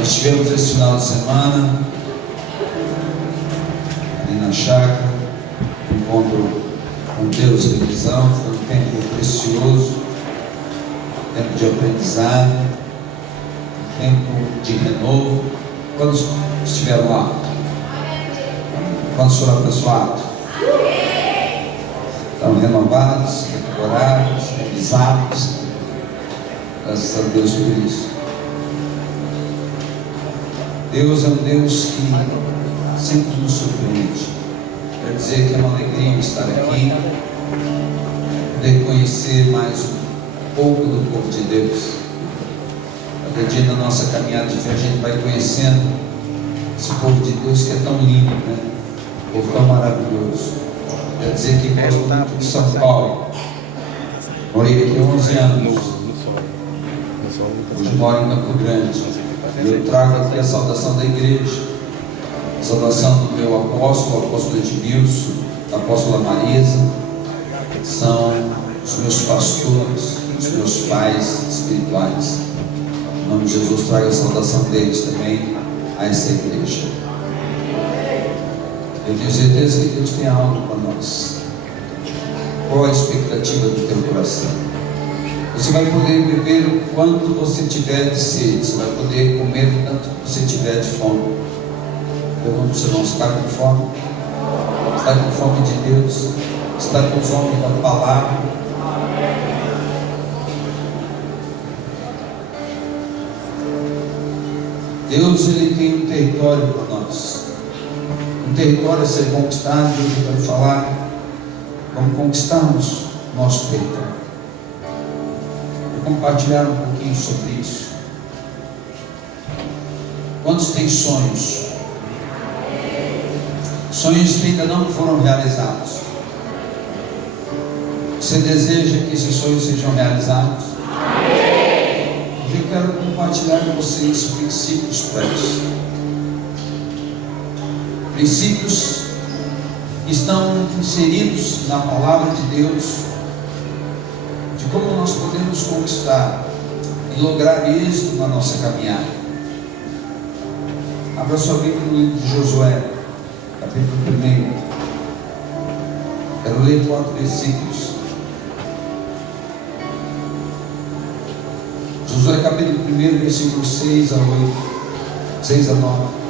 Nós tivemos esse final de semana ali na chácara, encontro com Deus e revisão. Foi um tempo precioso, tempo de aprendizado, tempo de renovo. Quantos estiveram lá? Quantos foram abençoados? Estão renovados, revigorados, revisados. Graças a Deus por isso. Deus é um Deus que sempre nos surpreende. Quer dizer que é uma alegria estar aqui, poder conhecer mais um pouco do povo de Deus. Cada dia na nossa caminhada de fé a gente vai conhecendo esse povo de Deus que é tão lindo, né? Um povo tão maravilhoso. Quer dizer que gosto muito de São Paulo. Morei aqui há 11 anos. Hoje moro em Campo Grande. Eu trago aqui a saudação da igreja, a saudação do meu apóstolo, o apóstolo Edmilson, a apóstola Marisa, que são os meus pastores, os meus pais espirituais. Em nome de Jesus, trago a saudação deles também a essa igreja. Eu tenho certeza que Deus tem algo para nós. Qual a expectativa do teu coração? Você vai poder beber o quanto você tiver de sede, você vai poder comer o tanto que você tiver de fome. Pergunto se não está com fome? Está com fome de Deus? Está com fome da palavra? Deus, Ele tem um território para nós, um território a ser conquistado. Hoje eu quero falar como conquistarmos nosso território. Vou compartilhar um pouquinho sobre isso. Quantos têm sonhos? Sonhos que ainda não foram realizados. Você deseja que esses sonhos sejam realizados? Hoje eu quero compartilhar com vocês princípios para isso. Princípios que estão inseridos na palavra de Deus, de como nós podemos conquistar e lograr êxito na nossa caminhada. Abra sua Bíblia no livro de Josué, capítulo 1. Quero ler 4 versículos. Josué capítulo 1, versículos 6 a 8, 6 a 9.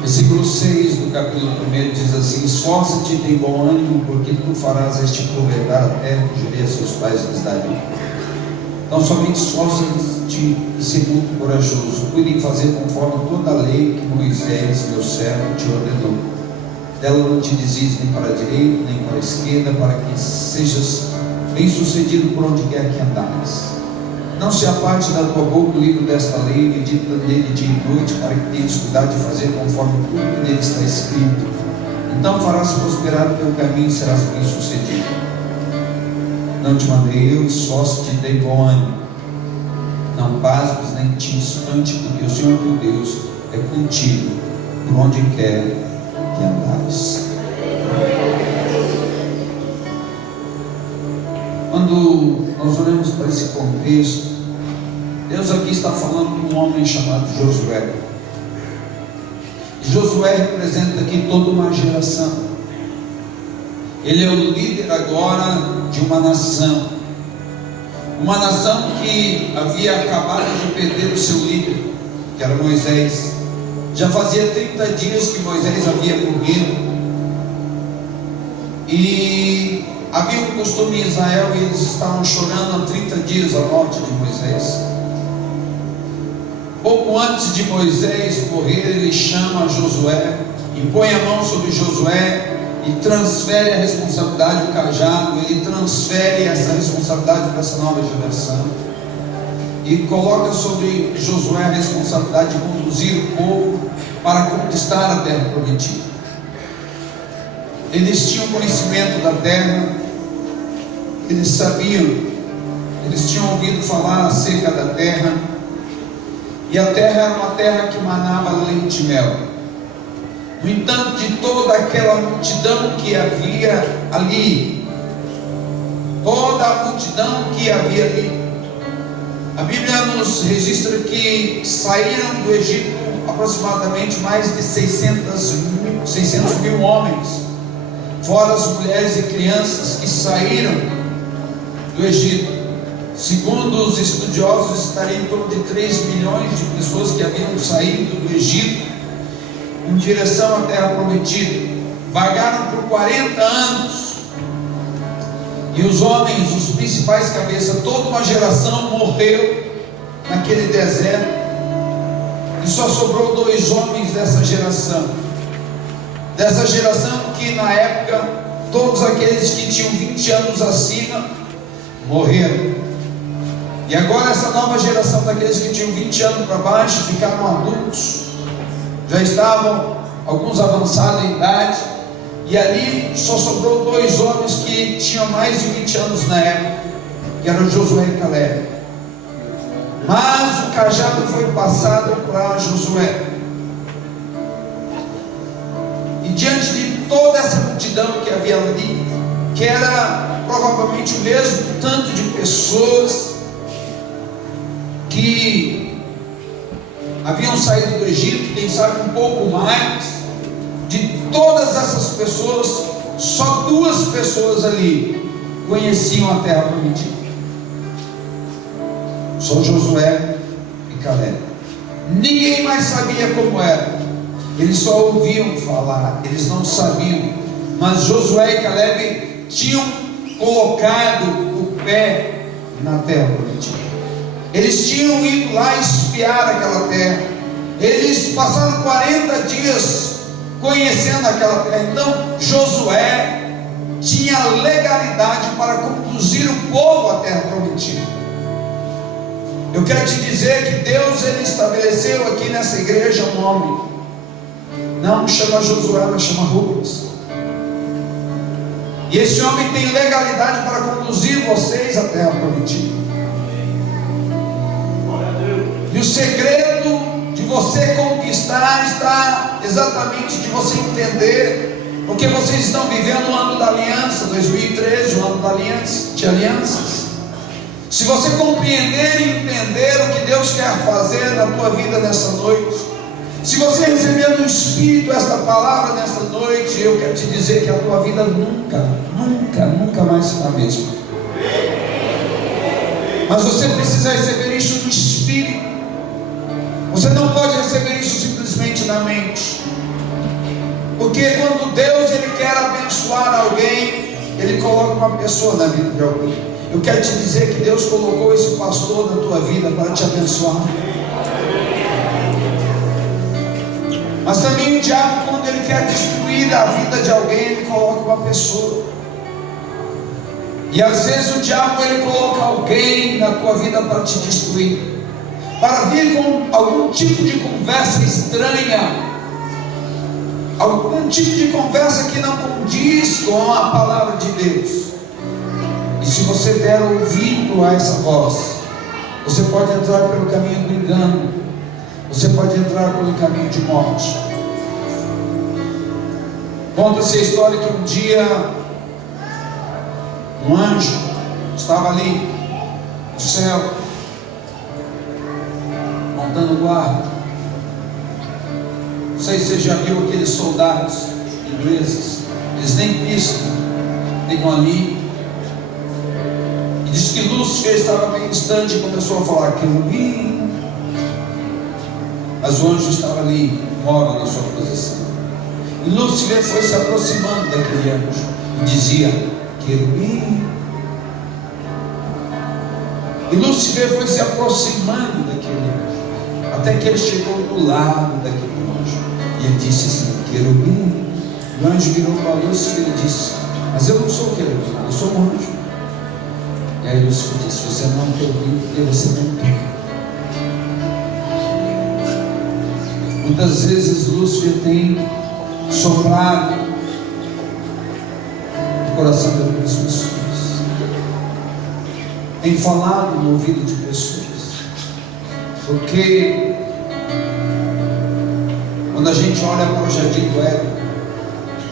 Versículo 6 do capítulo 1 diz assim: esforça-te e tem bom ânimo, porque tu farás este povo herdar a terra que jurei a seus pais lhes daria. Então somente esforça-te e ser muito corajoso. Cuide em fazer conforme toda a lei que Moisés, meu servo, te ordenou. Dela não te desvies nem para a direita, nem para a esquerda, para que sejas bem sucedido por onde quer que andares. Não se aparte da tua boca o livro desta lei, medita nele dia e noite, para que tenhas cuidado de fazer conforme tudo que nele está escrito. Então farás prosperar o teu caminho e serás bem sucedido. Não te mandei eu, esforço-te e dei bom ânimo. Não pasmes nem te espante, porque o Senhor teu Deus é contigo por onde quer que andares. Quando nós olhamos para esse contexto, Deus aqui está falando de um homem chamado Josué. Josué representa aqui toda uma geração. Ele é o líder agora de uma nação que havia acabado de perder o seu líder, que era Moisés. Já fazia 30 dias que Moisés havia morrido, e havia um costume em Israel, e eles estavam chorando há 30 dias a morte de Moisés. Pouco antes de Moisés morrer, ele chama Josué e põe a mão sobre Josué e transfere a responsabilidade, o cajado. Ele transfere essa responsabilidade para essa nova geração e coloca sobre Josué a responsabilidade de conduzir o povo para conquistar a terra prometida. Eles tinham conhecimento da terra, eles sabiam, eles tinham ouvido falar acerca da terra, e a terra era uma terra que manava leite e mel. No entanto, de toda aquela multidão que havia ali, toda a multidão que havia ali, a Bíblia nos registra que saíram do Egito aproximadamente mais de 600 mil homens, fora as mulheres e crianças que saíram do Egito. Segundo os estudiosos, estaria em torno de 3 milhões de pessoas que haviam saído do Egito em direção à terra prometida. Vagaram por 40 anos, e os homens, os principais cabeças, toda uma geração morreu naquele deserto, e só sobrou 2 homens dessa geração que na época todos aqueles que tinham 20 anos acima morreram. E agora essa nova geração daqueles que tinham 20 anos para baixo ficaram adultos, já estavam alguns avançados em idade, e ali só sobrou 2 homens que tinham mais de 20 anos na época, que eram Josué e Caleb. Mas o cajado foi passado para Josué, e diante de toda essa multidão que havia ali, que era provavelmente o mesmo tanto de pessoas que haviam saído do Egito, quem sabe um pouco mais, de todas essas pessoas, só 2 pessoas ali conheciam a terra prometida, só Josué e Caleb. Ninguém mais sabia como era, eles só ouviam falar, eles não sabiam, mas Josué e Caleb tinham colocado o pé na terra prometida. Eles tinham ido lá espiar aquela terra, eles passaram 40 dias conhecendo aquela terra. Então Josué tinha legalidade para conduzir o povo à terra prometida. Eu quero te dizer que Deus, ele estabeleceu aqui nessa igreja um homem, não chama Josué, mas chama Rubens, e esse homem tem legalidade para conduzir vocês à terra prometida. E o segredo de você conquistar está exatamente de você entender, porque vocês estão vivendo o ano da aliança, 2013, o ano da aliança, de alianças. Se você compreender e entender o que Deus quer fazer na tua vida nessa noite, se você receber no Espírito esta palavra nessa noite, eu quero te dizer que a tua vida nunca mais será a mesma. Mas você precisa receber isso no Espírito. Você não pode receber isso simplesmente na mente, porque quando Deus, ele quer abençoar alguém, ele coloca uma pessoa na vida de alguém. Eu quero te dizer que Deus colocou esse pastor na tua vida para te abençoar. Mas também o diabo, quando ele quer destruir a vida de alguém, ele coloca uma pessoa. E às vezes o diabo, ele coloca alguém na tua vida para te destruir, para vir com algum tipo de conversa estranha, algum tipo de conversa que não condiz com a palavra de Deus. E se você der ouvido a essa voz, você pode entrar pelo caminho do engano, você pode entrar pelo caminho de morte. Conta-se a história que um dia um anjo estava ali no céu, montando guarda. Não sei se você já viu aqueles soldados ingleses, eles nem piscam, ficam ali. E diz que Lúcifer estava bem distante e começou a falar querubim, mas o anjo estava ali, imóvel na sua posição. E Lúcifer foi se aproximando daquele anjo e dizia querubim. E Lúcifer foi se aproximando daquele anjo, até que ele chegou do lado daquele anjo, e ele disse assim, querubim. O anjo virou para Lúcifer e disse, mas eu não sou querubim, eu sou um anjo. E aí Lúcifer disse, você não é querubim porque você não tem. Muitas vezes Lúcifer tem soprado no coração das pessoas, tem falado no ouvido de pessoas, porque quando a gente olha para o jardim do Éden,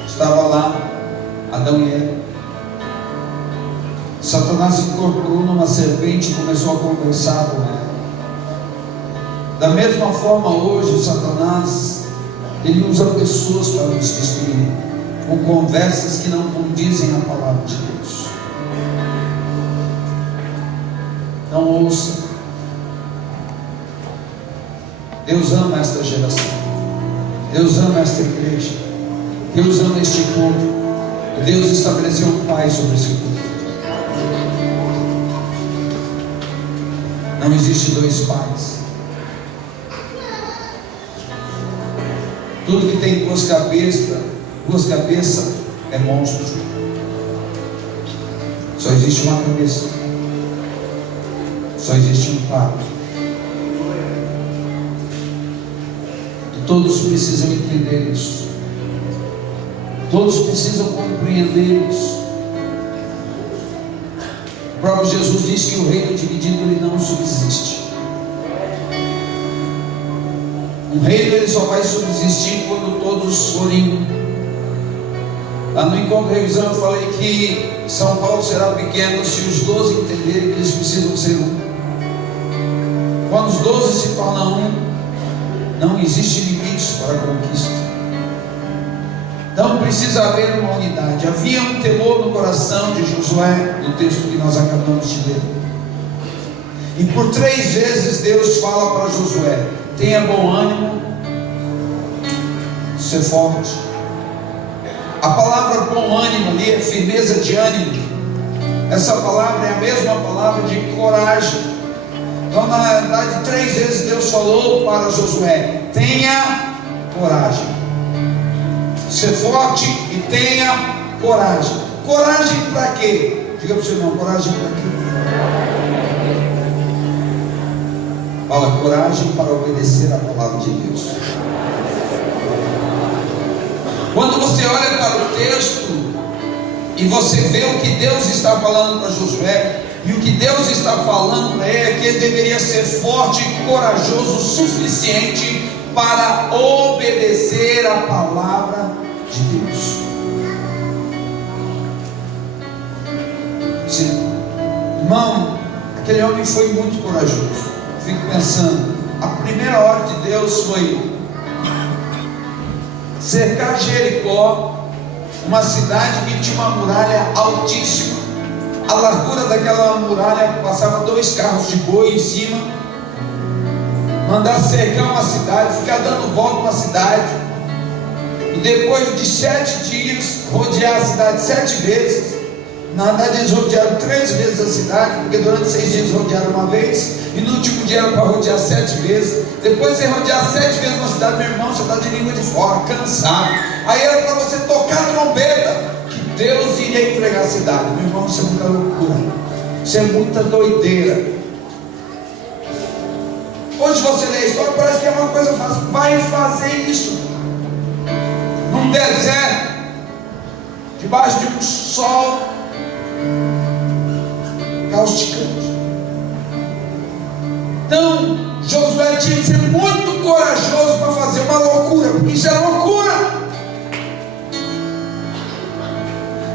estava lá Adão e Eva. Satanás se incorporou numa serpente e começou a conversar com ela. Da mesma forma hoje, Satanás, ele usa pessoas para nos destruir, com conversas que não condizem à palavra de Deus. Não ouça. Deus ama esta geração, Deus ama esta igreja, Deus ama este povo, e Deus estabeleceu um Pai sobre esse povo. Não existe dois pais. Tudo que tem duas cabeças é monstro. Só existe uma cabeça. Só existe um pai. E todos precisam entender isso. Todos precisam compreender isso. O próprio Jesus disse que o reino dividido ele não subsiste. Um reino ele só vai subsistir quando todos forem um. Lá no encontro de revisão eu falei que São Paulo será pequeno se os 12 entenderem que eles precisam ser um. Quando os 12 se tornam um, não existe limites para a conquista. Então precisa haver uma unidade. Havia um temor no coração de Josué, no texto que nós acabamos de ler. E por 3 vezes Deus fala para Josué: tenha bom ânimo, ser forte. A palavra bom ânimo ali é firmeza de ânimo. Essa palavra é a mesma palavra de coragem. Então na verdade 3 vezes Deus falou para Josué: tenha coragem, ser forte e tenha coragem. Coragem para quê? Diga para o seu irmão: coragem para quê? Fala: coragem para obedecer a palavra de Deus. Quando você olha para o texto e você vê o que Deus está falando para Josué, e o que Deus está falando para ele é que ele deveria ser forte e corajoso o suficiente para obedecer a palavra de Deus. Sim. Irmão, aquele homem foi muito corajoso. Fico pensando, a primeira ordem de Deus foi cercar Jericó, uma cidade que tinha uma muralha altíssima. A largura daquela muralha passava 2 carros de boi em cima. Mandar cercar uma cidade, ficar dando volta na cidade, e depois de 7 dias rodear a cidade 7 vezes. Na verdade eles rodearam 3 vezes a cidade, porque durante 6 dias rodearam uma vez, e no último dia era para rodear 7 vezes. Depois de você rodear 7 vezes uma cidade, meu irmão, você está de língua de fora, cansado. Aí era para você tocar a trombeta, que Deus iria entregar a cidade. Meu irmão, isso é muita loucura, isso é muita doideira. Hoje você lê a história, parece que é uma coisa fácil. Vai fazer isso num deserto, debaixo de um sol causticante. Então Josué tinha que ser muito corajoso para fazer uma loucura, porque isso é loucura.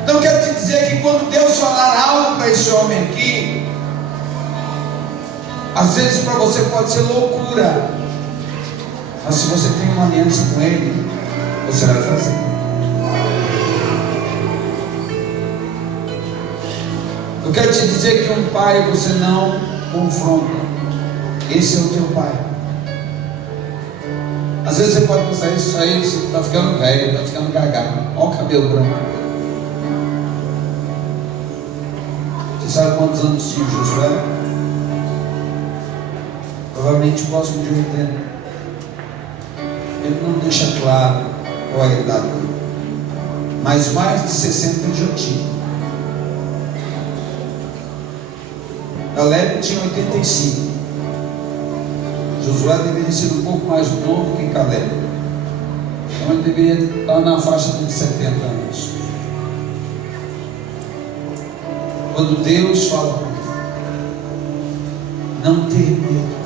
Então eu quero te dizer que quando Deus falar algo para esse homem aqui, às vezes para você pode ser loucura, mas se você tem uma aliança com Ele, você vai fazer. Eu quero te dizer que um pai você não confronta. Esse é o teu pai. Às vezes você pode pensar: isso aí, você está ficando velho, está ficando gagado. Olha o cabelo branco. Você sabe quantos anos tinha Josué? Provavelmente próximo de 80. Ele não deixa claro qual é a idade dele, mas mais de 60 ele já tinha. Caleb tinha 85. Josué deveria ser um pouco mais novo que Caleb. Então ele deveria estar na faixa de 70 anos. Quando Deus fala com ele, não ter medo.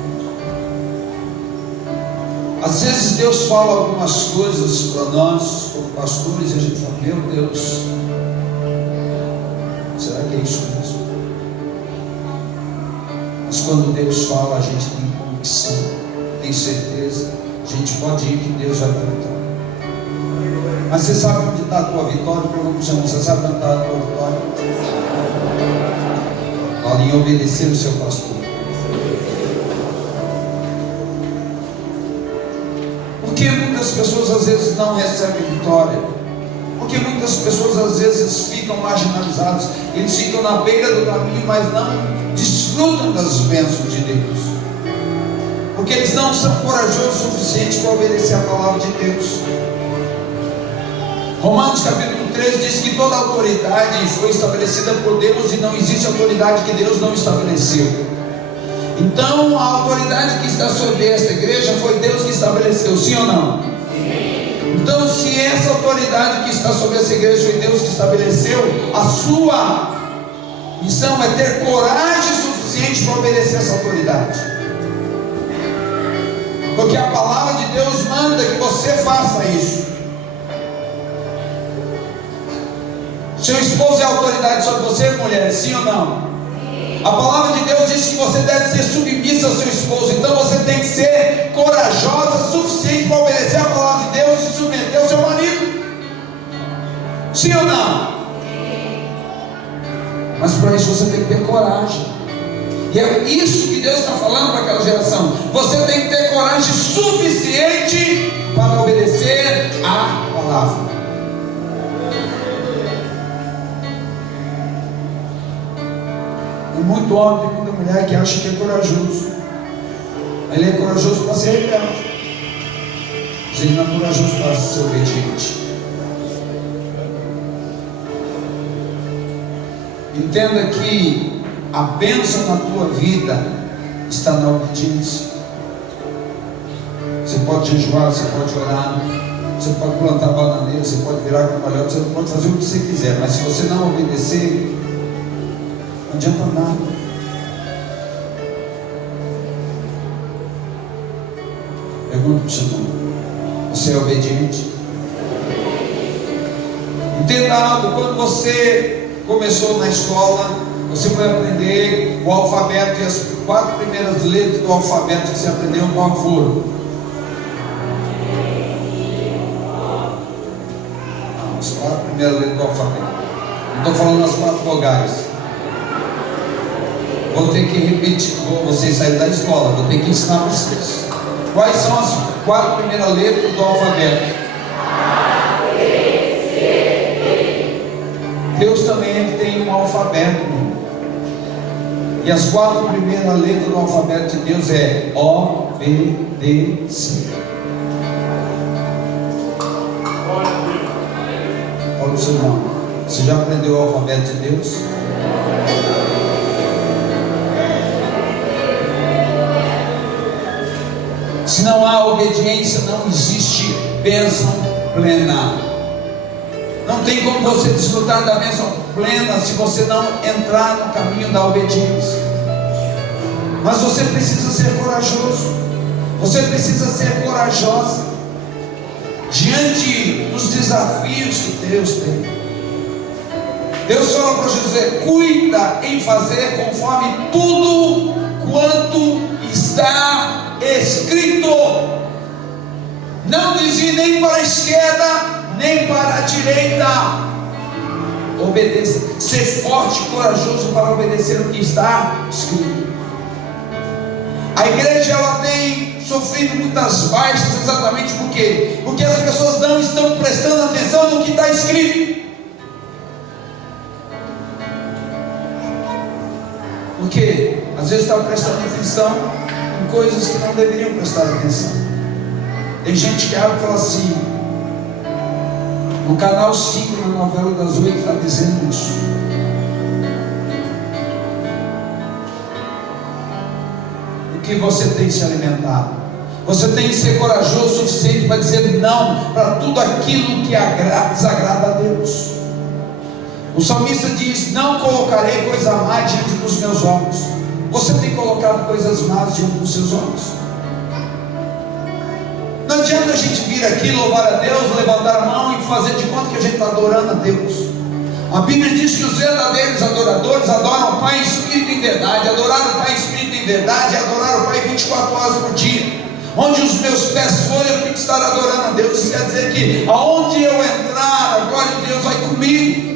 Às vezes Deus fala algumas coisas para nós, como pastores, e a gente fala, meu Deus, será que é isso mesmo? Mas quando Deus fala, a gente tem convicção, tem certeza, a gente pode ir que Deus vai tratar. Mas você sabe onde está a tua vitória? Pergunta, você sabe onde está a tua vitória? Fala em obedecer o seu pastor. Porque muitas pessoas às vezes não recebem vitória? Porque muitas pessoas às vezes ficam marginalizadas. Eles ficam na beira do caminho, mas não desfrutam das bênçãos de Deus. Porque eles não são corajosos o suficiente para obedecer a palavra de Deus. Romanos capítulo 3 diz que toda autoridade foi estabelecida por Deus e não existe autoridade que Deus não estabeleceu. Então a autoridade que está sobre esta igreja foi Deus que estabeleceu, sim ou não? Sim. Então, se essa autoridade que está sobre essa igreja foi Deus que estabeleceu, a sua missão é ter coragem suficiente para obedecer essa autoridade. Porque a palavra de Deus manda que você faça isso. Seu esposo é autoridade sobre você, mulher, sim ou não? A palavra de Deus diz que você deve ser submissa ao seu esposo. Então você tem que ser corajosa o suficiente para obedecer a palavra de Deus e submeter ao seu marido. Sim ou não? Mas para isso você tem que ter coragem. E é isso que Deus está falando para aquela geração. Você tem que ter coragem suficiente para obedecer a palavra. Tem muito homem, tem muita mulher que acha que é corajoso. Ele é corajoso para ser rebelde, mas ele não é corajoso para ser obediente. Entenda que a bênção na tua vida está na obediência. Você pode jejuar, você pode orar, você pode plantar bananeira, você pode virar cambalhota, você pode fazer o que você quiser, mas se você não obedecer, não adianta nada. Pergunta para o seu irmão: você é obediente? Entenda algo: quando você começou na escola, você foi aprender o alfabeto, e as 4 primeiras letras do alfabeto que você aprendeu, qual foram? As 4 primeiras letras do alfabeto. Não estou falando as 4 vogais. Vou ter que repetir, vocês saírem da escola, vou ter que ensinar vocês. Quais são as 4 primeiras letras do alfabeto? Deus também ele tem um alfabeto, meu. E as 4 primeiras letras do alfabeto de Deus é O, B, D, C. Fala para o seu irmão: você já aprendeu o alfabeto de Deus? Se não há obediência, não existe bênção plena. Não tem como você desfrutar da bênção plena se você não entrar no caminho da obediência. Mas você precisa ser corajoso. Você precisa ser corajosa diante dos desafios que Deus tem. Deus fala para José: cuida em fazer conforme tudo quanto está escrito. Não desvie nem para a esquerda nem para a direita. Obedeça. Ser forte e corajoso para obedecer o que está escrito. A igreja ela tem sofrido muitas baixas exatamente por quê? Porque as pessoas não estão prestando atenção no que está escrito. Porque às vezes está prestando atenção em coisas que não deveriam prestar atenção. Tem gente que abre e fala assim: no canal 5, na novela das 8, está dizendo isso. O que você tem se alimentado? Você tem que ser corajoso o suficiente para dizer não para tudo aquilo que desagrada a Deus. O salmista diz: não colocarei coisa má diante dos meus olhos. Você tem colocado coisas más diante dos seus olhos? Não adianta a gente vir aqui louvar a Deus, levantar a mão e fazer de conta que a gente está adorando a Deus. A Bíblia diz que os verdadeiros adoradores adoram o Pai em espírito e em verdade. Adorar o Pai em espírito e em verdade é adorar o Pai 24 horas por dia. Onde os meus pés forem, eu tenho que estar adorando a Deus. Isso quer dizer que aonde eu entrar, a glória de Deus vai comigo.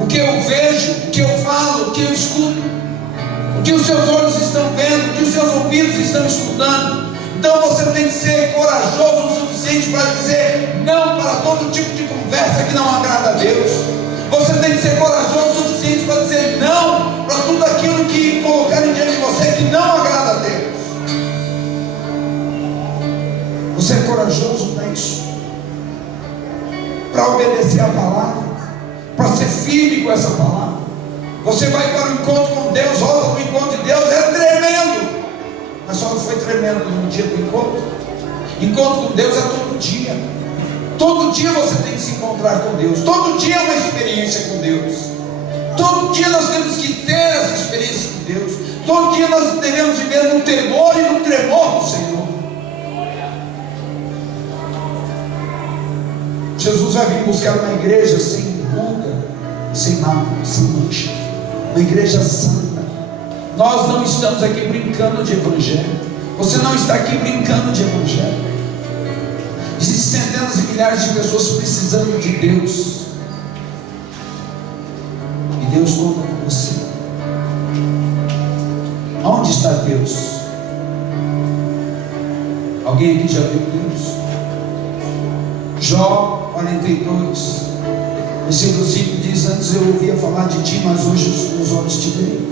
O que eu vejo, o que eu falo, o que eu escuto, o que os seus olhos estão vendo, o que os seus ouvidos estão escutando. Então você tem que ser corajoso o suficiente para dizer não para todo tipo de conversa que não agrada a Deus. Você tem que ser corajoso o suficiente para dizer não para tudo aquilo que colocarem diante de você que não agrada a Deus. Você é corajoso para isso? Para obedecer a palavra? Para ser firme com essa palavra? Você vai para o encontro com Deus, volta para o encontro de Deus, é tremendo. Mas só não foi tremendo no dia do encontro. Encontro com Deus é todo dia. Todo dia você tem que se encontrar com Deus. Todo dia é uma experiência com Deus. Todo dia nós temos que ter essa experiência com Deus. Todo dia nós devemos viver no temor e no tremor do Senhor. Jesus vai vir buscar uma igreja sem ruga, sem mácula, sem mancha. Uma igreja santa. Nós não estamos aqui brincando de evangelho. Você não está aqui brincando de evangelho. Existem centenas e milhares de pessoas precisando de Deus. E Deus conta com você. Onde está Deus? Alguém aqui já viu Deus? Jó 42, versículo 5 diz: antes eu ouvia falar de ti, mas hoje os meus olhos te veem.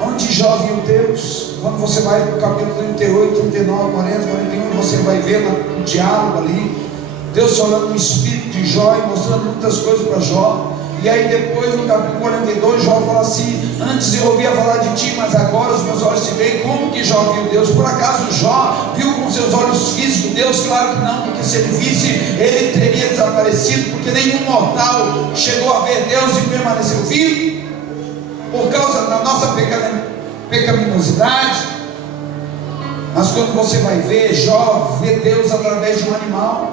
Onde Jó viu Deus? Quando você vai para o capítulo 38, 39, 40, 41, você vai ver no diálogo ali, Deus falando no espírito de Jó e mostrando muitas coisas para Jó. E aí depois no capítulo 42, Jó fala assim: antes eu ouvia falar de ti, mas agora os meus olhos te veem. Como que Jó viu Deus? Por acaso Jó viu com seus olhos físicos Deus? Claro que não, porque se ele visse, ele teria desaparecido, porque nenhum mortal chegou a ver Deus e permaneceu vivo, por causa da nossa pecaminosidade. Mas quando você vai ver, Jó vê Deus através de um animal.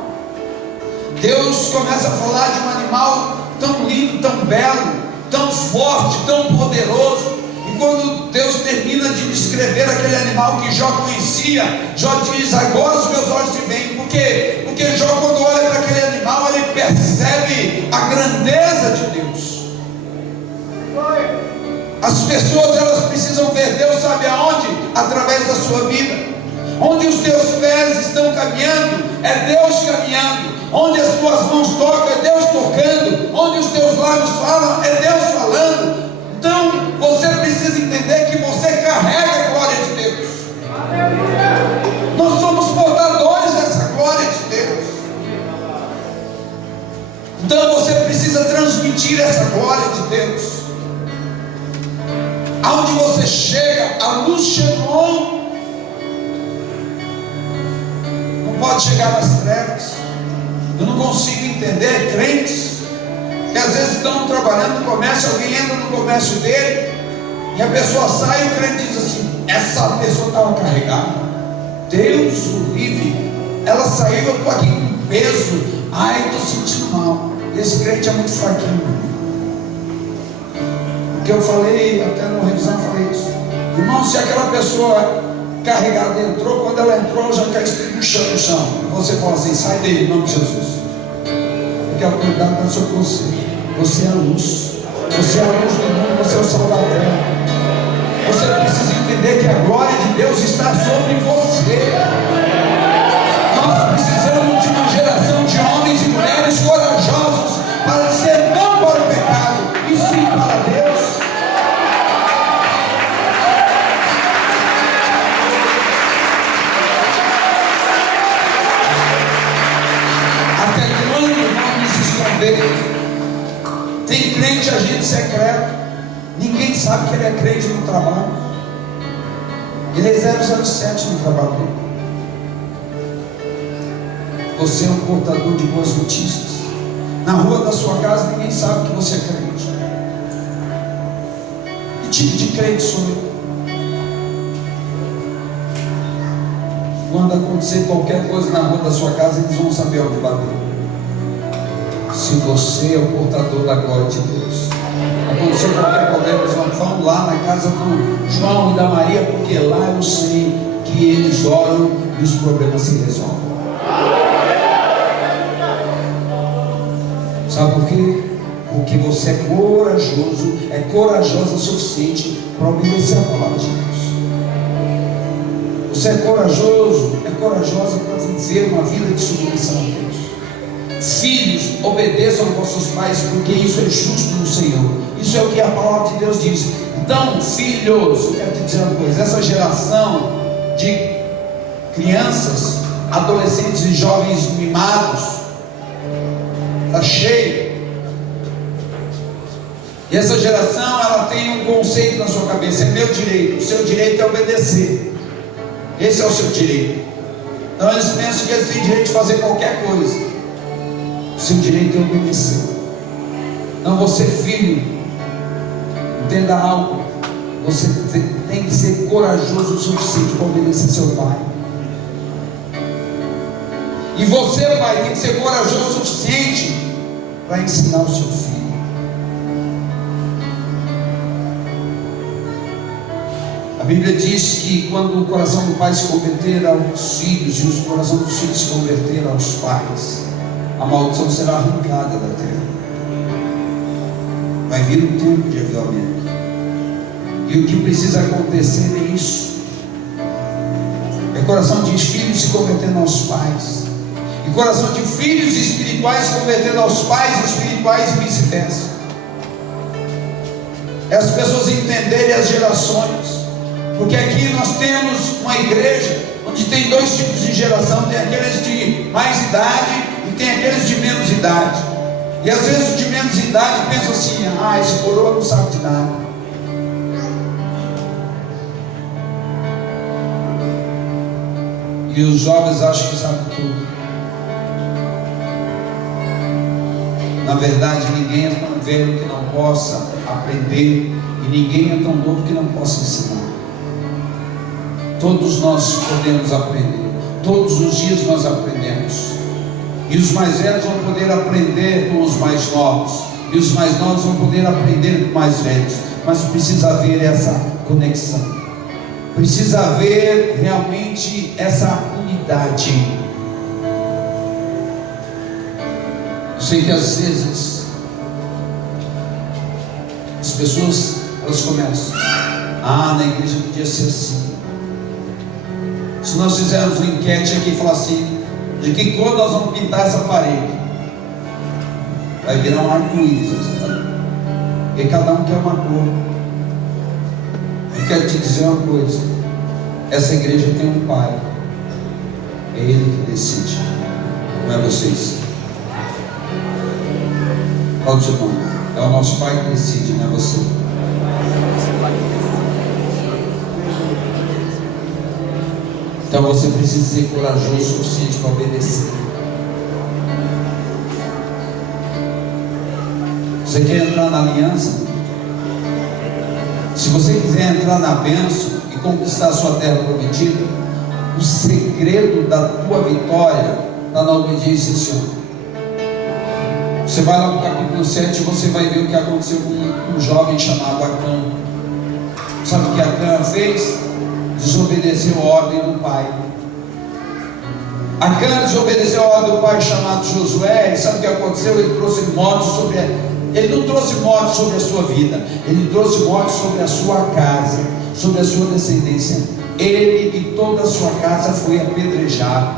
Deus começa a falar de um animal tão lindo, tão belo, tão forte, tão poderoso. E quando Deus termina de descrever aquele animal que Jó conhecia, Jó diz: agora os meus olhos te veem. Por quê? Porque Jó, quando olha para aquele animal, ele percebe a grandeza de Deus. As pessoas, elas precisam ver Deus, sabe aonde? Através da sua vida. Onde os teus pés estão caminhando, é Deus caminhando. Onde as tuas mãos tocam, é Deus tocando. Onde os teus lábios falam, é Deus falando. Então você precisa entender que você carrega a glória de Deus. Nós somos portadores dessa glória de Deus. Então você precisa transmitir essa glória de Deus. Aonde você chega, a luz chegou. Não pode chegar nas trevas. Eu não consigo entender crentes que às vezes estão trabalhando no comércio, alguém entra no comércio dele e a pessoa sai e o crente diz assim: essa pessoa estava carregada. Deus o livre. Ela saiu, eu estou aqui com peso. Ai, estou sentindo mal. Esse crente é muito fraquinho. Porque eu falei, até no revisão falei isso. Irmão, se aquela pessoa carregada entrou, quando ela entrou, já caiu estribuchando no chão. Você fala assim: sai dele, em nome de Jesus. Porque a autoridade está sobre você. Você é a luz. Você é a luz do mundo, você é o sal da terra. Você precisa entender que a glória de Deus está sobre você. Nós precisamos de uma geração de homens e mulheres corajosos para dizer não para o pecado e sim para Deus. Até quando vamos nos esconder? Tem crente agente secreto. Ninguém sabe que ele é crente no trabalho. Ele é 007 no trabalho dele. Você é um portador de boas notícias. Na rua da sua casa ninguém sabe que você é crente. Que tipo de crente sou eu? Quando acontecer qualquer coisa na rua da sua casa, eles vão saber onde bater. Se você é o portador da glória de Deus. Aconteceu qualquer problema, eles vão lá na casa do João e da Maria, porque lá eu sei que eles oram e os problemas se resolvem. Sabe por quê? Porque você é corajosa o suficiente para obedecer a palavra de Deus. Você é corajosa para viver uma vida de submissão a Deus. Filhos, obedeçam aos vossos pais, porque isso é justo no Senhor. Isso é o que a palavra de Deus diz. Então, filhos, eu quero te dizer uma coisa: essa geração de crianças, adolescentes e jovens mimados está cheio. E essa geração, ela tem um conceito na sua cabeça: é meu direito, o seu direito é obedecer. Esse é o seu direito. Então eles pensam que eles têm direito de fazer qualquer coisa. O seu direito é obedecer. Então você, filho, entenda algo: você tem que ser corajoso o suficiente para obedecer seu pai. E você, pai, tem que ser corajoso o suficiente para ensinar o seu filho. A Bíblia diz que quando o coração do pai se converter aos filhos e o coração dos filhos se converter aos pais, a maldição será arrancada da terra. Vai vir um tempo de avivamento. E o que precisa acontecer é isso: é coração de filhos se convertendo aos pais, e coração de filhos espirituais se convertendo aos pais espirituais e vice-versa. É as pessoas entenderem as gerações. Porque aqui nós temos uma igreja onde tem dois tipos de geração: tem aqueles de mais idade e tem aqueles de menos idade. E às vezes os de menos idade pensam assim: ah, esse coroa não sabe de nada. E os jovens acham que sabem tudo. Na verdade, ninguém é tão velho que não possa aprender, e ninguém é tão novo que não possa ensinar. Todos nós podemos aprender. Todos os dias nós aprendemos. E os mais velhos vão poder aprender com os mais novos, e os mais novos vão poder aprender com os mais velhos. Mas precisa haver essa conexão. Precisa haver realmente essa unidade. Eu sei que às vezes as pessoas, elas começam: ah, na igreja podia ser assim. Se nós fizermos uma enquete aqui e falar assim: de que cor nós vamos pintar essa parede? Vai virar um arco-íris, porque cada um quer uma cor. Eu quero te dizer uma coisa: essa igreja tem um pai, é ele que decide, não é vocês. Qual o seu nome? É o nosso pai que decide, não é você. Então você precisa ser corajoso o suficiente para obedecer. Você quer entrar na aliança? Se você quiser entrar na bênção e conquistar a sua terra prometida, o segredo da tua vitória está na obediência ao Senhor. Você vai lá no capítulo 7 e você vai ver o que aconteceu com um jovem chamado Acã. Sabe o que Acã fez? Desobedeceu a ordem do pai. Acã desobedeceu a ordem do pai chamado Josué. E sabe o que aconteceu? Ele trouxe morte sobre ele não trouxe morte sobre a sua vida, ele trouxe morte sobre a sua casa, sobre a sua descendência. Ele e toda a sua casa foi apedrejado.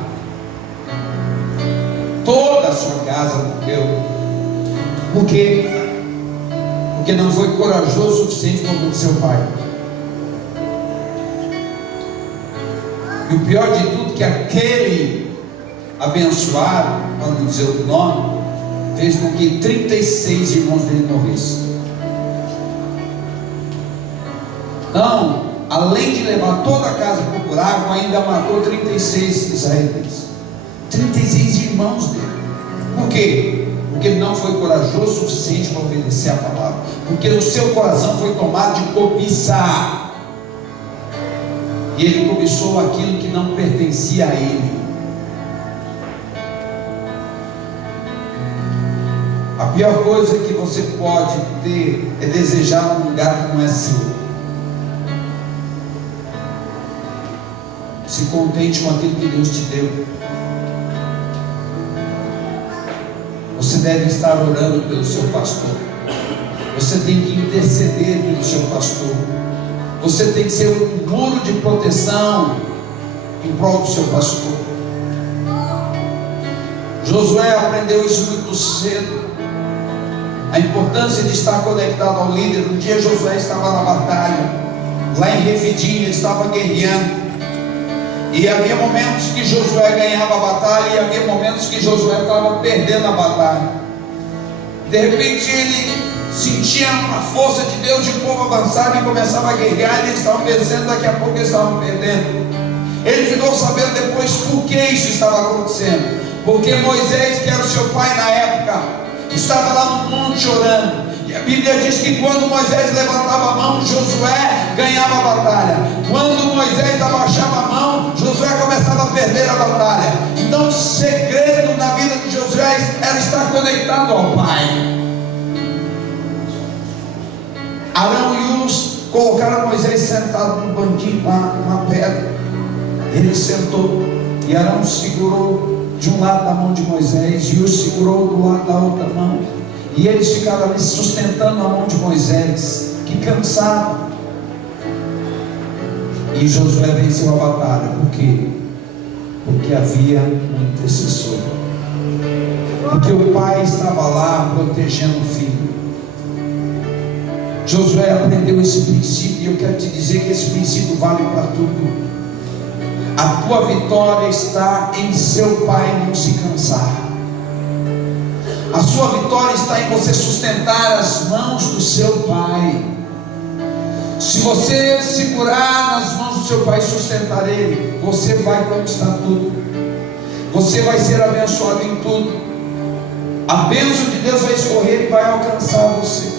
Toda a sua casa morreu. Por quê? Porque não foi corajoso o suficiente para obedecer o pai. E o pior de tudo, que aquele abençoado, para não dizer o nome, fez com que 36 irmãos dele morressem. Não, além de levar toda a casa por água, ainda matou 36 israelitas, 36 irmãos dele. Por quê? Porque ele não foi corajoso o suficiente para obedecer a palavra, porque o seu coração foi tomado de cobiça, e ele cobiçou aquilo que não pertencia a ele. A pior coisa que você pode ter é desejar um lugar que não é seu. Se contente com aquilo que Deus te deu. Você deve estar orando pelo seu pastor. Você tem que interceder pelo seu pastor. Você tem que ser um muro de proteção em prol do seu pastor. Josué aprendeu isso muito cedo, a importância de estar conectado ao líder. Um dia Josué estava na batalha, lá em Refidim, ele estava guerreando, e havia momentos que Josué ganhava a batalha, e havia momentos que Josué estava perdendo a batalha. De repente ele sentia a força de Deus, de um povo avançado, e começava a guerrear, e eles estavam vencendo, daqui a pouco eles estavam perdendo. Ele ficou sabendo depois por que isso estava acontecendo. Porque Moisés, que era o seu pai na época, estava lá no monte orando, e a Bíblia diz que quando Moisés levantava a mão, Josué ganhava a batalha. Quando Moisés abaixava a mão, Josué começava a perder a batalha. Então o segredo na vida de Josué era estar conectado ao pai. Arão e Uz colocaram Moisés sentado num banquinho, uma pedra. Ele sentou, e Arão segurou de um lado da mão de Moisés, e Uz segurou do lado da outra mão, e eles ficaram ali sustentando a mão de Moisés, que cansado. E Josué venceu a batalha. Por quê? Porque havia um intercessor, porque o pai estava lá protegendo o filho. Josué aprendeu esse princípio, e eu quero te dizer que esse princípio vale para tudo. A tua vitória está em seu pai não se cansar. A sua vitória está em você sustentar as mãos do seu pai. Se você segurar nas mãos do seu pai e sustentar ele, você vai conquistar tudo. Você vai ser abençoado em tudo. A bênção de Deus vai escorrer e vai alcançar você,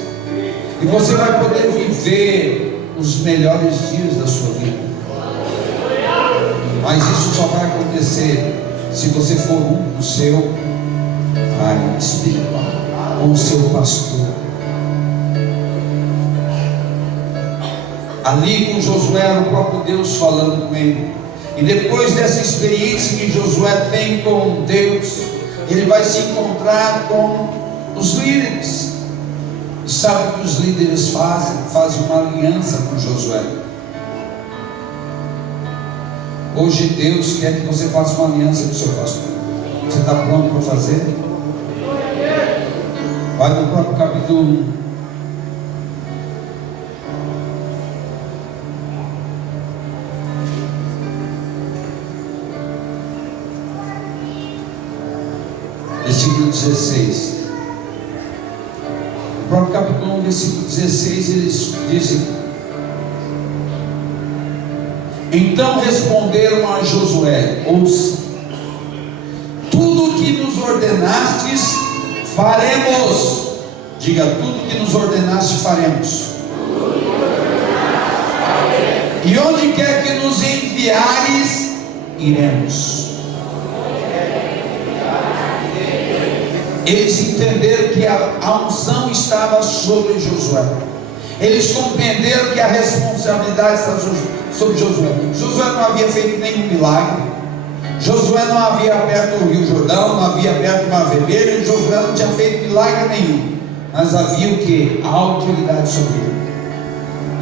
e você vai poder viver os melhores dias da sua vida. Mas isso só vai acontecer se você for um com o seu pai espiritual, com o seu pastor. Ali com Josué era o próprio Deus falando com ele. E depois dessa experiência que Josué tem com Deus, ele vai se encontrar com os líderes. E sabe o que os líderes fazem? Fazem uma aliança com Josué. Hoje Deus quer que você faça uma aliança com o seu pastor. Você está pronto para fazer? Vai no próprio capítulo 1. Versículo 16. No próprio capítulo 1, versículo 16, eles dizem: então responderam a Josué: ouça, tudo o que nos ordenastes faremos. Diga: tudo que nos ordenastes faremos. E onde quer que nos enviares, iremos. Eles entenderam que a unção estava sobre Josué. Eles compreenderam que a responsabilidade estava sobre Josué. Josué não havia feito nenhum milagre. Josué não havia aberto o Rio Jordão, não havia aberto o Mar Vermelho. Josué não tinha feito milagre nenhum. Mas havia o que? A autoridade sobre ele.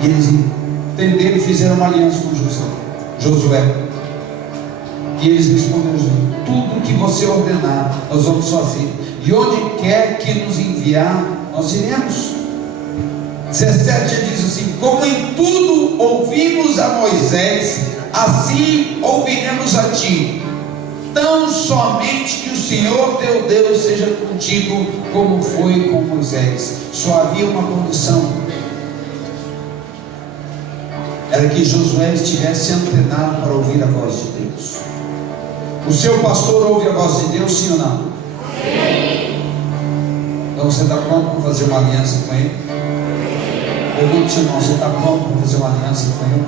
E eles entenderam e fizeram uma aliança com Josué. E eles responderam: tudo que você ordenar, nós vamos fazer. E onde quer que nos enviar, nós iremos. 17 diz assim: como em tudo ouvimos a Moisés, assim ouviremos a ti. Tão somente que o Senhor teu Deus seja contigo, como foi com Moisés. Só havia uma condição: era que Josué estivesse antenado para ouvir a voz de Deus. O seu pastor ouve a voz de Deus, sim ou não? Sim. Então você está pronto para fazer uma aliança com Ele? Pergunte, seu irmão, você está pronto para fazer uma aliança com Ele?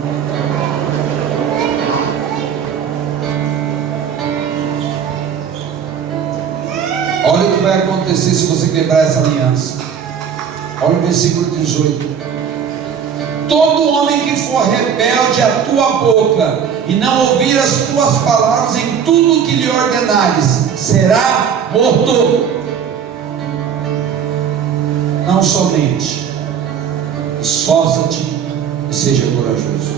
Olha o que vai acontecer se você quebrar essa aliança. Olha o versículo 18. Todo homem que for rebelde à tua boca e não ouvir as tuas palavras em tudo que lhe ordenares, será morto. Não somente, esforça-te e seja corajoso.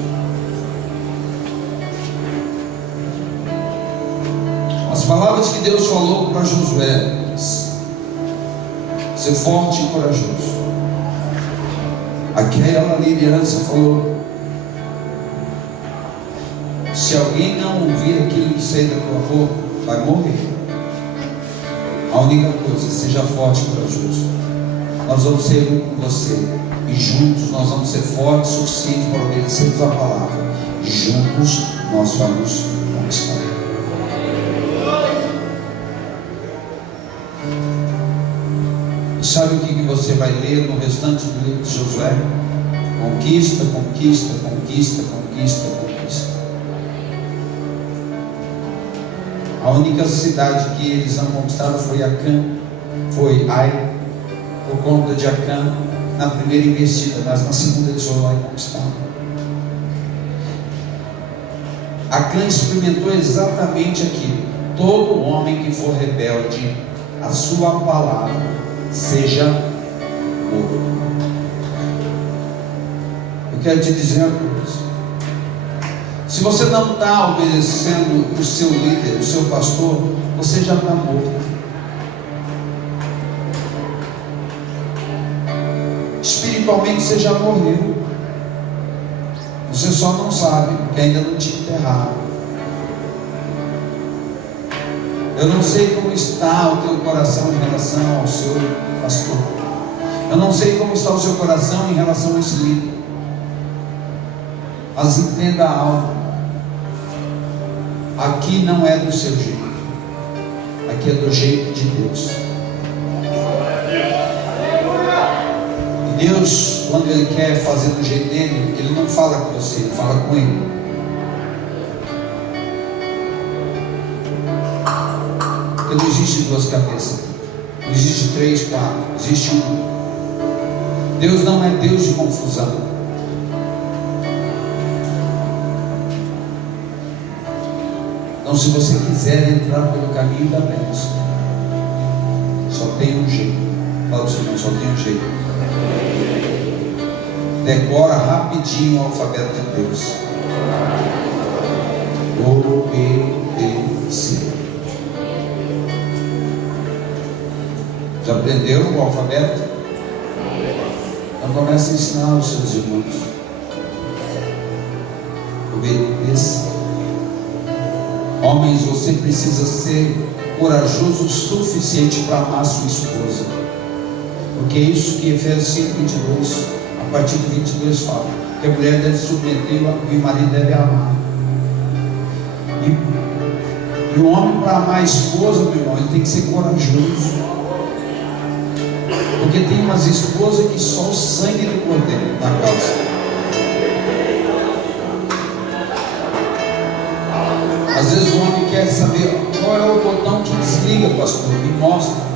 As palavras que Deus falou para Josué: ser forte e corajoso. Aquela liderança falou: se alguém não ouvir aquilo que sai da tua boca, vai morrer. A única coisa, seja forte e corajoso. Nós vamos ser um com você, e juntos nós vamos ser fortes o suficiente para obedecermos a palavra, e juntos nós vamos conquistar. Sabe o que você vai ler no restante do livro de Josué? Conquista, conquista, conquista, conquista, conquista. A única cidade que eles não conquistaram foi Acã, foi Ai, por conta de Acã na primeira investida, mas na segunda eles foram lá e conquistaram. Acã experimentou exatamente aquilo: todo homem que for rebelde à sua palavra seja morto. Eu quero te dizer uma coisa: se você não está obedecendo o seu líder, o seu pastor, você já está morto. Espiritualmente você já morreu. Você só não sabe, porque ainda não te enterraram. Eu não sei como está o teu coração em relação ao seu pastor. Eu não sei como está o seu coração em relação a esse líder. Mas entenda algo: aqui não é do seu jeito, aqui é do jeito de Deus. E Deus, quando Ele quer fazer do jeito dele, Ele não fala com você, Ele fala com Ele. Porque não existe duas cabeças, não existe três, quatro, existe um. Deus não é Deus de confusão. Então, se você quiser entrar pelo caminho da bênção, só tem um jeito. Fala para o seu irmão, só tem um jeito. Decora rapidinho o alfabeto de Deus. Obedecer. Já aprenderam o alfabeto? Então comece a ensinar aos seus irmãos. Obedeça. Homens, você precisa ser corajoso o suficiente para amar sua esposa. Porque é isso que Efésios 5:22, a partir do 22 fala. Que a mulher deve submeter e o marido deve amar. E o homem, para amar a esposa, meu irmão, ele tem que ser corajoso. Porque tem umas esposas que só o sangue do cordeiro na causa. Às vezes o homem quer saber qual é o botão que desliga, pastor, me mostra.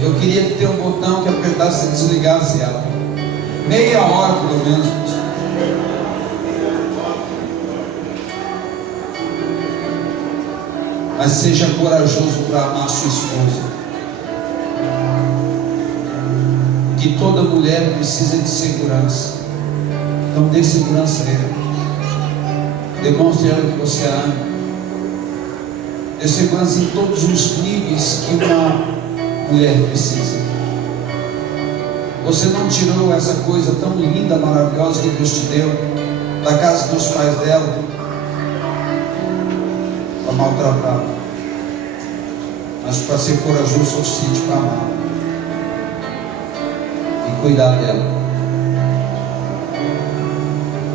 Eu queria ter um botão que apertasse e desligasse ela. Meia hora pelo menos. Mas seja corajoso para amar sua esposa. Que toda mulher precisa de segurança. Então dê segurança a ela. Demonstre a ela que você a ama. Dê segurança em todos os níveis que uma mulher precisa. Você não tirou essa coisa tão linda, maravilhosa que Deus te deu da casa dos pais dela para maltratar, mas para ser corajoso o suficiente para amar e cuidar dela.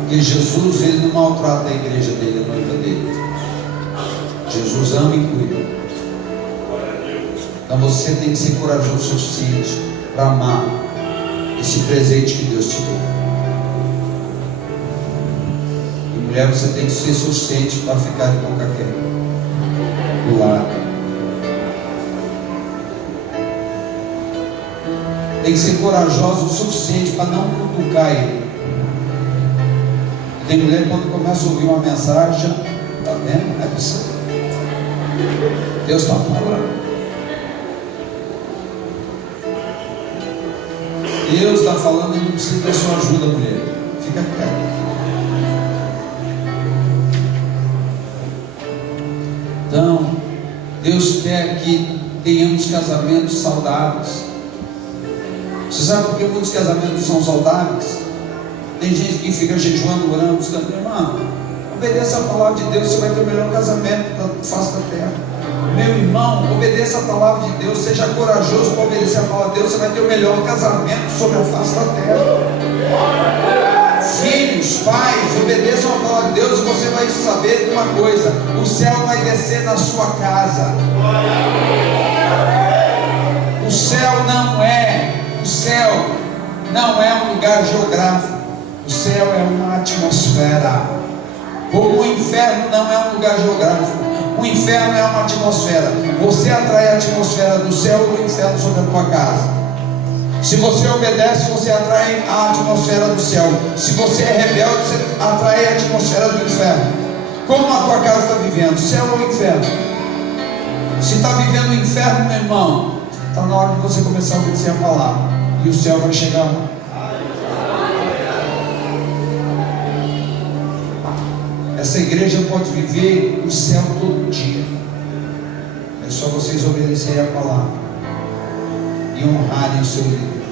Porque Porque Jesus, ele não maltrata a igreja dele, a noiva dele. Jesus ama e cuida. Então você tem que ser corajoso o suficiente para amar esse presente que Deus te deu. E mulher, você tem que ser suficiente para ficar de boca quieta do lado. Tem que ser corajoso o suficiente para não cutucar ele. Tem mulher que quando começa a ouvir uma mensagem, está vendo? É você. Deus está falando. Deus está falando e não precisa da sua ajuda, mulher. Fica quieto. Então, Deus quer que tenhamos casamentos saudáveis. Você sabe por que muitos casamentos são saudáveis? Tem gente que fica jejuando, orando, buscando. Irmão, obedeça a palavra de Deus, você vai ter o melhor casamento da face da terra. Meu irmão, obedeça a palavra de Deus, seja corajoso para obedecer a palavra de Deus, você vai ter o melhor casamento sobre a face da terra. Filhos, pais, obedeçam a palavra de Deus e você vai saber de uma coisa: o céu vai descer na sua casa. O céu não é um lugar geográfico. O céu é uma atmosfera. Como o inferno não é um lugar geográfico. O inferno é uma atmosfera. Você atrai a atmosfera do céu ou do inferno sobre a tua casa. Se você obedece, você atrai a atmosfera do céu. Se você é rebelde, você atrai a atmosfera do inferno. Como a tua casa está vivendo? Céu ou inferno? Se está vivendo o inferno, meu irmão, está na hora de você começar a obedecer a palavra. E o céu vai chegar lá. Essa igreja pode viver o céu todo dia. É só vocês obedecerem a palavra e honrarem o seu líder,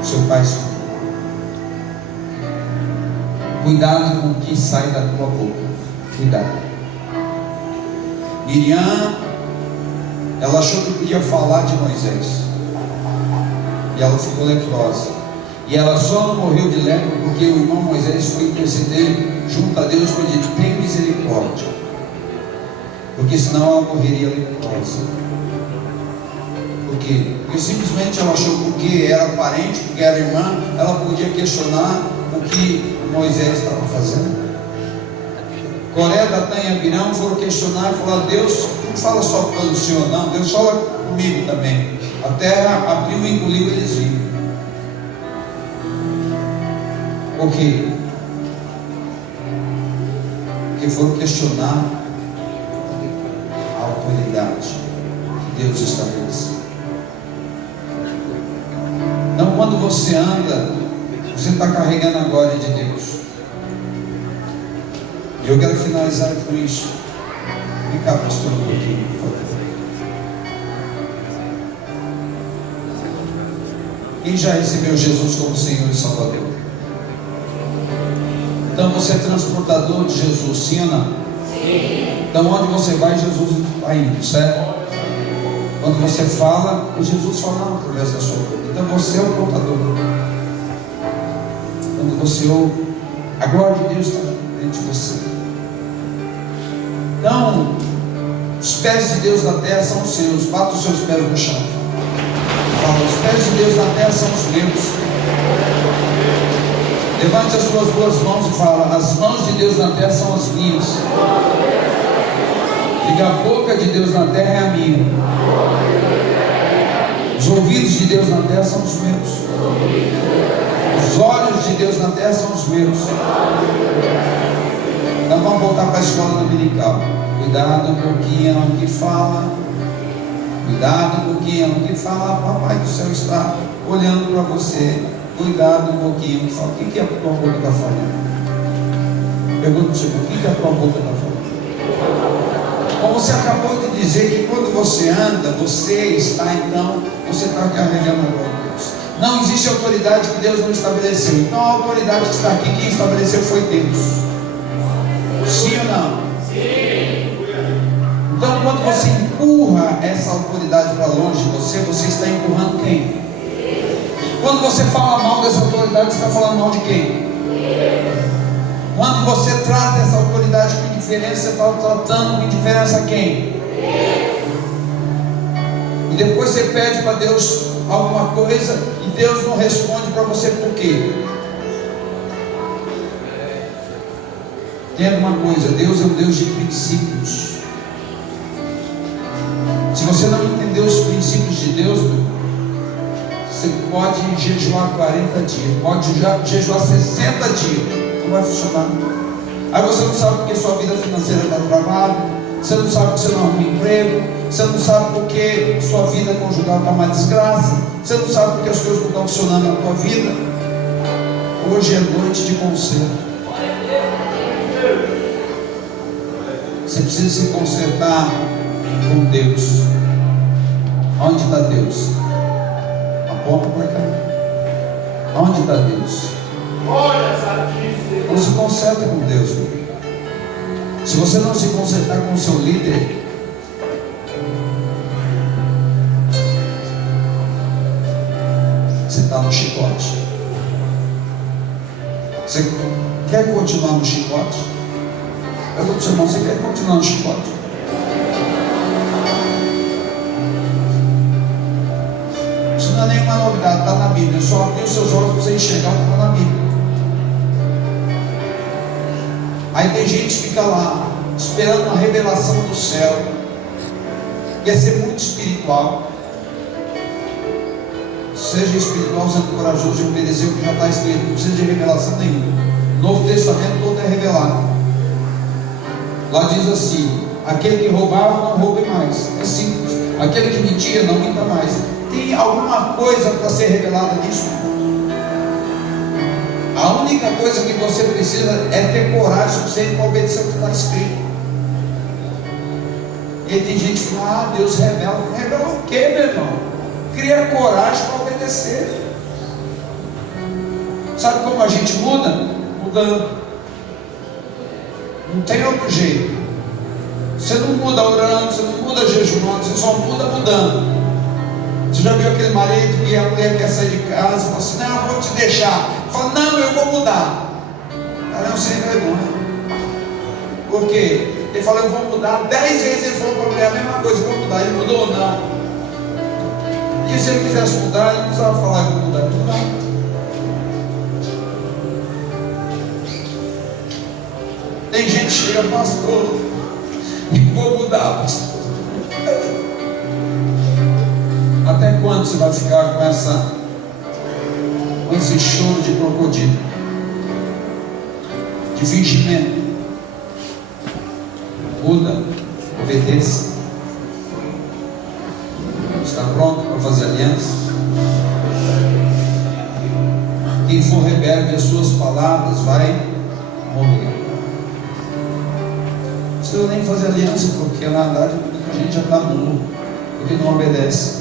o seu pai. Cuidado com o que sai da tua boca. Cuidado. Miriam, ela achou que podia falar de Moisés. E ela ficou leprosa. E ela só não morreu de lepra porque o irmão Moisés foi interceder junto a Deus para dizer: tem misericórdia. Porque senão ela morreria leprosa. Por quê? Porque simplesmente ela achou que porque era parente, porque era irmã, ela podia questionar o que Moisés estava fazendo. Coré, Datã e Abirão foram questionar e falaram: Deus não fala só pelo Senhor, não, Deus fala comigo também. A terra abriu e engoliu, eles viram. Por quê? Porque foram questionar a autoridade que Deus estabeleceu. Então, quando você anda, você está carregando a glória de Deus. E eu quero finalizar com isso. Vem cá, pastor, um pouquinho, por favor. Quem já recebeu Jesus como Senhor e Salvador? Então você é transportador de Jesus, sim ou não? Sim. Então onde você vai, Jesus está indo, certo? Quando você fala, Jesus fala através da sua boca. Então você é o portador. Quando você ouve, a glória de Deus está dentro de você. Então, os pés de Deus na terra são os seus. Bata os seus pés no chão. Fala: os pés de Deus na terra são os meus. Levante as suas duas mãos e fala: as mãos de Deus na terra são as minhas. Diga: a boca de Deus na terra é a minha. Os ouvidos de Deus na terra são os meus. Os olhos de Deus na terra são os meus. Então vamos voltar para a escola dominical. Cuidado com quem é o que fala. Cuidado com quem é o que fala. Papai do céu está olhando para você. Cuidado um pouquinho. O que a tua boca está falando? Pergunta para você: o que a tua boca está falando? Como você acabou de dizer que quando você anda, você está carregando a glória de Deus. Não existe autoridade que Deus não estabeleceu. Então a autoridade que está aqui, quem estabeleceu foi Deus. Sim ou não? Sim. Então quando você empurra essa autoridade para longe de você, você está empurrando quem? Quando você fala mal dessa autoridade, você está falando mal de quem? Quando você trata essa autoridade com indiferença, você está tratando com indiferença a quem? E depois você pede para Deus alguma coisa e Deus não responde para você por quê? Entenda uma coisa, Deus é um Deus de princípios. Se você não entender os princípios de Deus, você pode jejuar 40 dias, pode jejuar 60 dias, não vai funcionar. Aí você não sabe porque sua vida financeira está travada, você não sabe porque você não arruma emprego, você não sabe porque sua vida conjugal está uma desgraça, você não sabe porque as coisas não estão funcionando na tua vida. Hoje é noite de conserto. Você precisa se consertar com Deus. Onde está Deus? Aponta para cá. Onde está Deus? Não se conserta com Deus. Se você não se consertar com o seu líder, você está no chicote. Você quer continuar no chicote? Pergunta para o seu irmão, você quer continuar no chicote? Isso não é nenhuma novidade, está na Bíblia. Só abrir os seus olhos para você enxergar o que está na Bíblia. Aí tem gente que fica lá, esperando uma revelação do céu. Quer ser muito espiritual. Seja espiritual, sendo corajoso e obedecer o que já está escrito. Não precisa de revelação nenhuma. O Novo Testamento todo é revelado. Lá diz assim: aquele que roubava, não roube mais. É simples. Aquele que mentia, não minta mais. Tem alguma coisa para ser revelada nisso? A única coisa que você precisa é ter coragem suficiente para obedecer o que está escrito. E tem gente que fala: Deus revela. Revela o quê, meu irmão? Cria coragem para obedecer. Sabe como a gente muda? Mudando. Não tem outro jeito. Você não muda orando, você não muda jejuando, você só muda mudando. Você já viu aquele marido que a mulher quer sair de casa e fala assim: não, eu vou te deixar. Fala: não, eu vou mudar. Cara, é um sem vergonha. Por quê? Ele fala: eu vou mudar. 10 vezes ele falou para a mulher a mesma coisa: eu vou mudar. Ele mudou ou não? E se ele quisesse mudar, ele não precisava falar que vou mudar. Ele mudar. Tem gente que chega: pastor, vou mudar, pastor. Até quando você vai ficar com esse choro de crocodilo, de fingimento? Muda, obedeça. Está pronto para fazer aliança? Quem for rebelde às suas palavras vai morrer. Não precisa nem fazer aliança, porque na verdade muita gente já está nu, porque não obedece.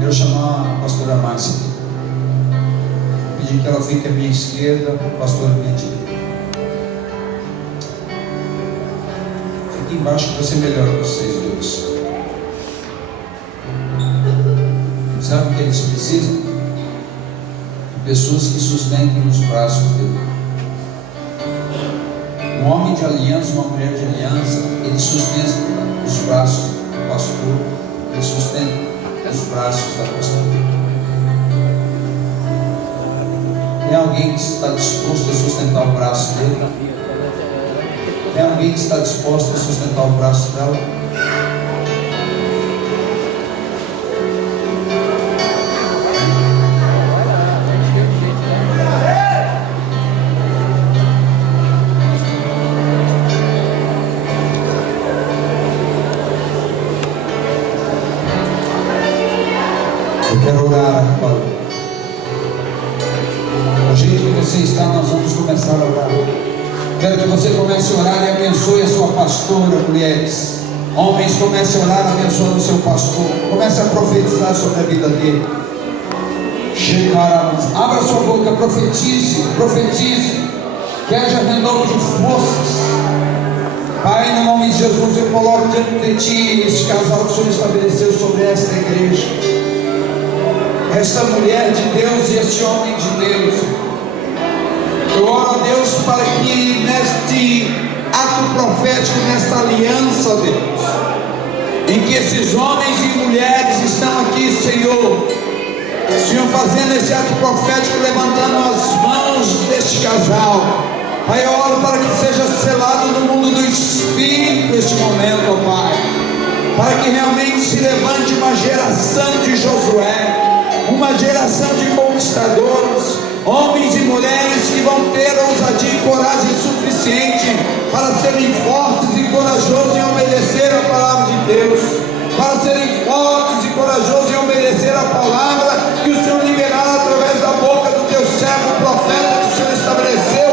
Quero chamar a pastora Márcia, pedir que ela fique à minha esquerda, o pastor à minha direita. Fique embaixo que vai ser melhor para vocês dois. Sabe o que eles precisam? De pessoas que sustentem os braços dele. Um homem de aliança, uma mulher de aliança, ele sustenta os braços do pastor, ele sustenta os braços da pastora. Tem alguém que está disposto a sustentar o braço dele? Tem alguém que está disposto a sustentar o braço dela? Eu quero orar agora. Do jeito que você está, nós vamos começar a orar. Quero que você comece a orar e abençoe a sua pastora, mulheres. Homens, comece a orar abençoando o seu pastor. Comece a profetizar sobre a vida dele. Abra sua boca, profetize, profetize. Que haja renovo de forças. Pai, no nome de Jesus, eu coloco diante de Ti este casal que o Senhor estabeleceu sobre esta igreja. esta mulher de Deus e este homem de Deus. Eu oro a Deus para que neste ato profético, nesta aliança, Deus, em que esses homens e mulheres estão aqui, Senhor, fazendo esse ato profético, levantando as mãos deste casal, Pai, eu oro para que seja selado no mundo do Espírito este momento, ó Pai, para que realmente se levante uma geração de Josué, uma geração de conquistadores, homens e mulheres que vão ter ousadia e coragem suficiente para serem fortes e corajosos em obedecer a palavra de Deus, para serem fortes e corajosos em obedecer a palavra que o Senhor liberará através da boca do teu servo, o profeta que o Senhor estabeleceu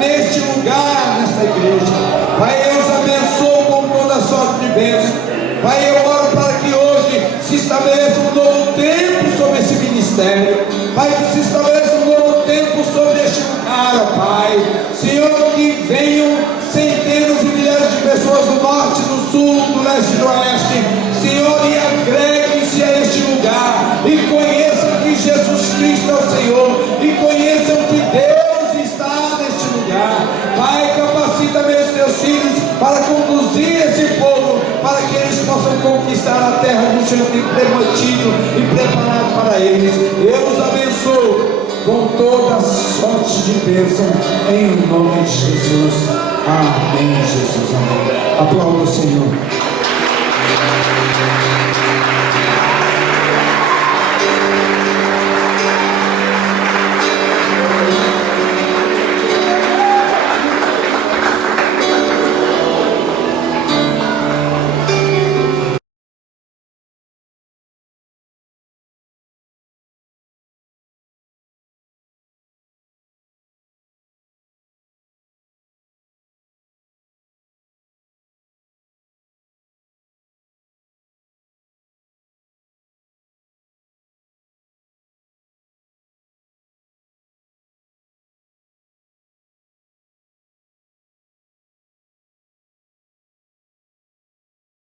neste lugar, nesta igreja. Pai, eu os abençoo com toda sorte de bênção. Pai, eu oro para que hoje se estabeleça um novo tempo sobre esse ministério. Pai, que se estabeleça um novo tempo sobre este lugar, ó Pai. Senhor, que venham centenas e milhares de pessoas do norte, do sul, do leste e do oeste, Senhor, e agreguem-se a este lugar e conheçam que Jesus Cristo é o Senhor, e conheçam que Deus está neste lugar. Pai, capacita meus teus filhos para conduzir esse povo, para que eles possam conquistar a terra que o Senhor tem prometido e preparado para eles. Eu os abençoo com toda sorte de bênção, em nome de Jesus. Amém, Jesus, amém. Aplauda o Senhor.